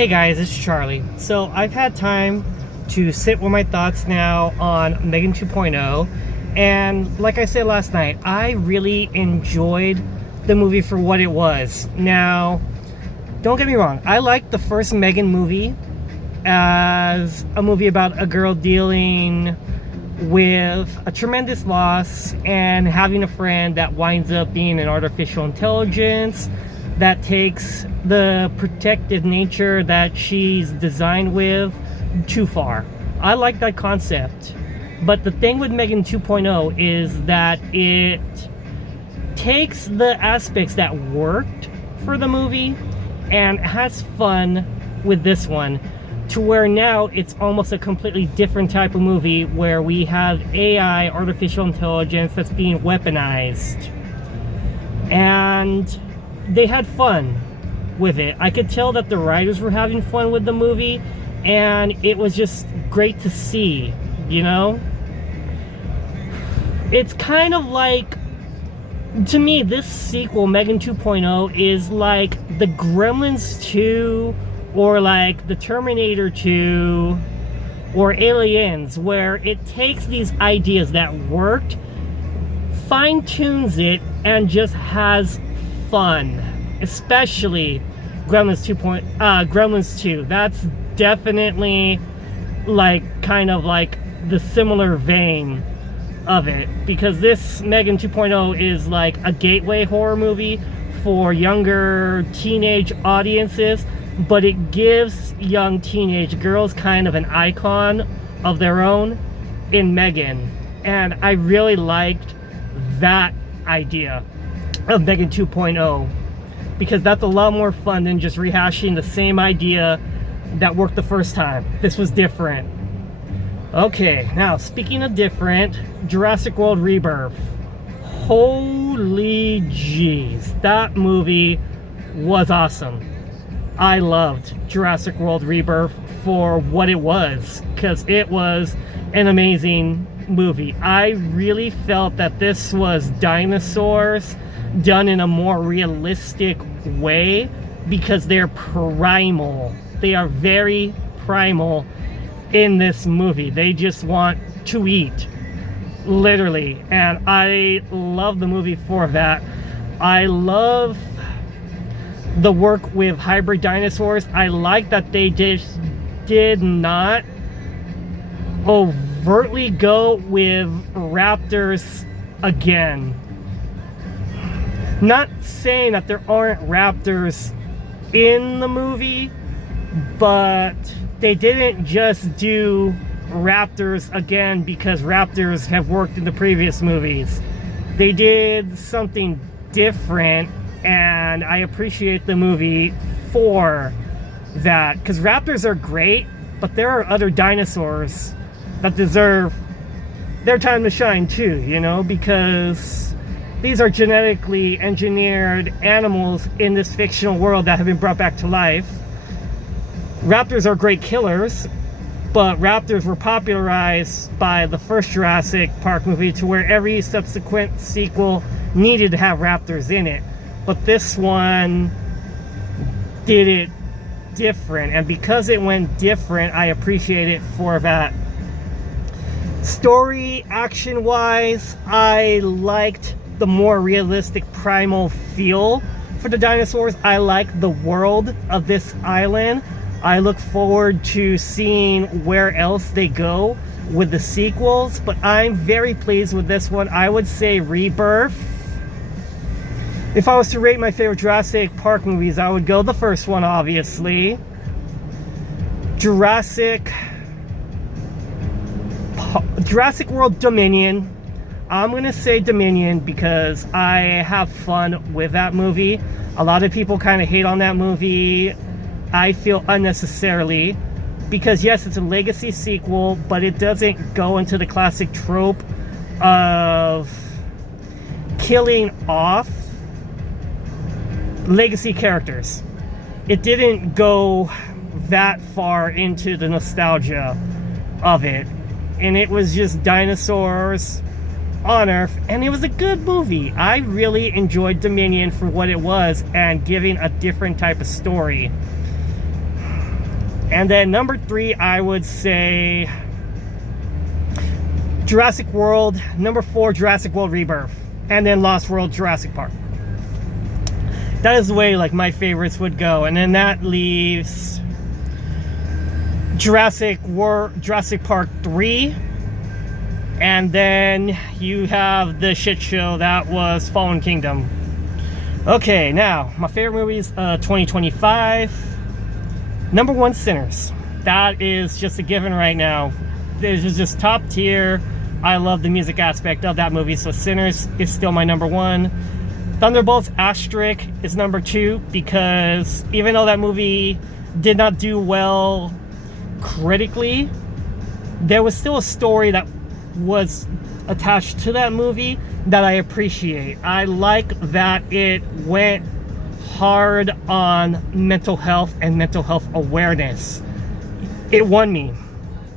Hey guys, it's Charlie. So I've had time to sit with my thoughts now on Megan 2.0, and like I said last night, I really enjoyed the movie for what it was. Now, don't get me wrong, I liked the first Megan movie as a movie about a girl dealing with a tremendous loss and having a friend that winds up being an artificial intelligence that takes the protective nature that she's designed with too far. I like that concept. But the thing with Megan 2.0 is that it takes the aspects that worked for the movie and has fun with this one, to where now it's almost a completely different type of movie where we have AI, artificial intelligence, that's being weaponized. And they had fun with it. I could tell that the writers were having fun with the movie, and it was just great to see, you know? It's kind of like, to me, this sequel, Megan 2.0, is like the Gremlins 2 or like the Terminator 2 or Aliens, where it takes these ideas that worked, fine-tunes it, and just has fun. Especially Gremlins 2. That's definitely like kind of like the similar vein of it, because this Megan 2.0 is like a gateway horror movie for younger teenage audiences, but it gives young teenage girls kind of an icon of their own in Megan. And I really liked that idea of Megan 2.0, because that's a lot more fun than just rehashing the same idea that worked the first time. This was different. Okay, now speaking of different, Jurassic World Rebirth. Holy jeez, that movie was awesome. I loved Jurassic World Rebirth for what it was, because it was an amazing movie. I really felt that this was dinosaurs done in a more realistic way, because they're primal. They are very primal in this movie. They just want to eat, literally. And I love the movie for that. I love the work with hybrid dinosaurs. I like that they just did not overtly go with raptors again. Not saying that there aren't raptors in the movie, but they didn't just do raptors again because raptors have worked in the previous movies. They did something different, and I appreciate the movie for that, because raptors are great, but there are other dinosaurs that deserve their time to shine too, you know, because these are genetically engineered animals in this fictional world that have been brought back to life. Raptors are great killers, but raptors were popularized by the first Jurassic Park movie, to where every subsequent sequel needed to have raptors in it. But this one did it different, and because it went different, I appreciate it for that. Story, action-wise, I liked the more realistic primal feel for the dinosaurs. I like the world of this island. I look forward to seeing where else they go with the sequels, but I'm very pleased with this one. I would say Rebirth. If I was to rate my favorite Jurassic Park movies, I would go the first one, obviously. Jurassic World Dominion. I'm going to say Dominion because I have fun with that movie. A lot of people kind of hate on that movie. I feel unnecessarily, because yes, it's a legacy sequel, but it doesn't go into the classic trope of killing off legacy characters. It didn't go that far into the nostalgia of it, and it was just dinosaurs on Earth, and it was a good movie. I really enjoyed Dominion for what it was and giving a different type of story. And then number 3, I would say Jurassic World. Number 4, Jurassic World Rebirth. And then Lost World, Jurassic Park. That is the way like my favorites would go. And then that leaves Jurassic Park 3. And then you have the shit show that was Fallen Kingdom. Okay, now my favorite movies 2025. Number 1, Sinners. That is just a given right now. This is just top tier. I love the music aspect of that movie, so Sinners is still my number 1. Thunderbolts Asterisk is number 2, because even though that movie did not do well critically, there was still a story that was attached to that movie that I appreciate. I like that it went hard on mental health and mental health awareness. It won me.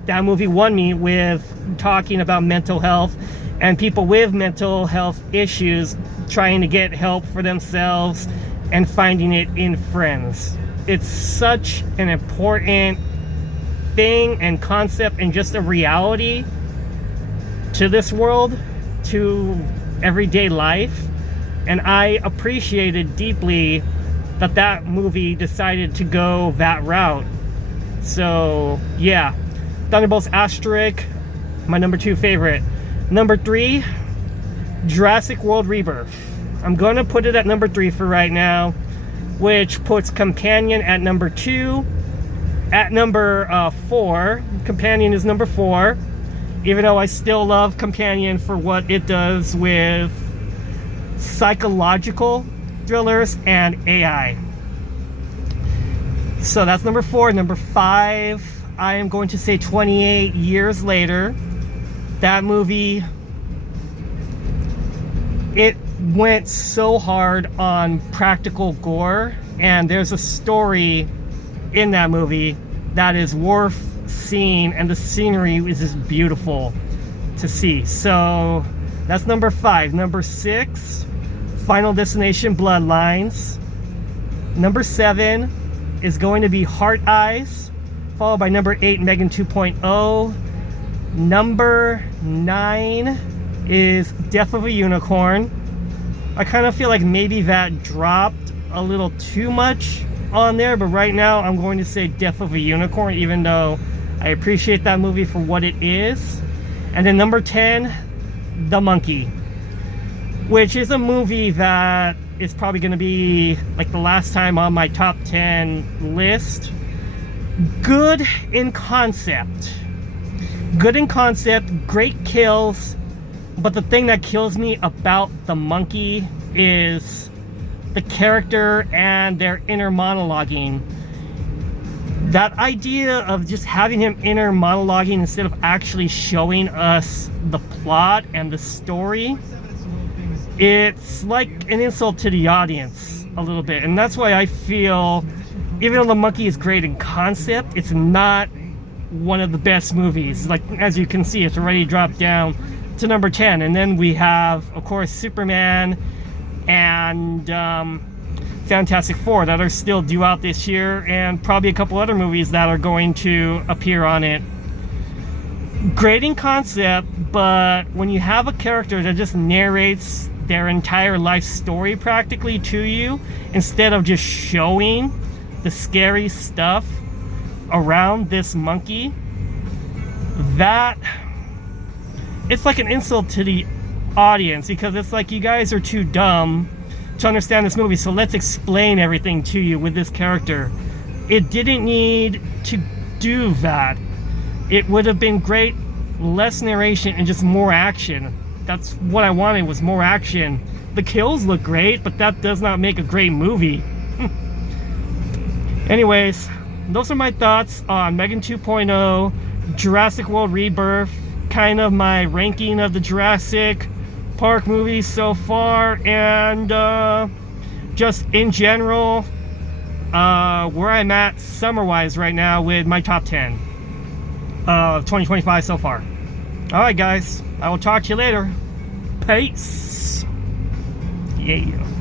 That movie won me with talking about mental health and people with mental health issues trying to get help for themselves and finding it in friends. It's such an important thing and concept and just a reality to this world, to everyday life. And I appreciated deeply that movie decided to go that route. So yeah, Thunderbolts Asterisk, my number 2 favorite. Number 3, Jurassic World Rebirth. I'm going to put it at number 3 for right now, which puts Companion at number 2. At number 4, Companion is number 4, even though I still love Companion for what it does with psychological thrillers and AI. So that's number 4. Number 5, I am going to say 28 Years Later. That movie, it went so hard on practical gore, and there's a story in that movie that is worth seeing, and the scenery is just beautiful to see. So that's number 5. Number 6, Final Destination Bloodlines. Number 7 is going to be Heart Eyes, followed by number 8, Megan 2.0. Number 9 is Death of a Unicorn. I kind of feel like maybe that dropped a little too much on there, but right now I'm going to say Death of a Unicorn, even though I appreciate that movie for what it is. And then number 10, The Monkey, which is a movie that is probably going to be like the last time on my top 10 list. Good in concept, great kills, but the thing that kills me about The Monkey is the character and their inner monologuing. That idea of just having him inner monologuing instead of actually showing us the plot and the story, it's like an insult to the audience a little bit. And that's why I feel, even though The Monkey is great in concept, it's not one of the best movies. Like, as you can see, it's already dropped down to number 10. And then we have, of course, Superman and Fantastic Four that are still due out this year, and probably a couple other movies that are going to appear on it. Great in concept, but when you have a character that just narrates their entire life story practically to you, instead of just showing the scary stuff around this monkey, that it's like an insult to the audience, because it's like, you guys are too dumb to understand this movie, so let's explain everything to you with this character. It didn't need to do that. It would have been great, less narration and just more action. That's what I wanted, was more action. The kills look great, but that does not make a great movie. Anyways, those are my thoughts on Megan 2.0, Jurassic World Rebirth, kind of my ranking of the Jurassic Park movies so far, and just in general where I'm at summer-wise right now with my top 10 of 2025 so far. Alright guys, I will talk to you later. Peace. Yeah.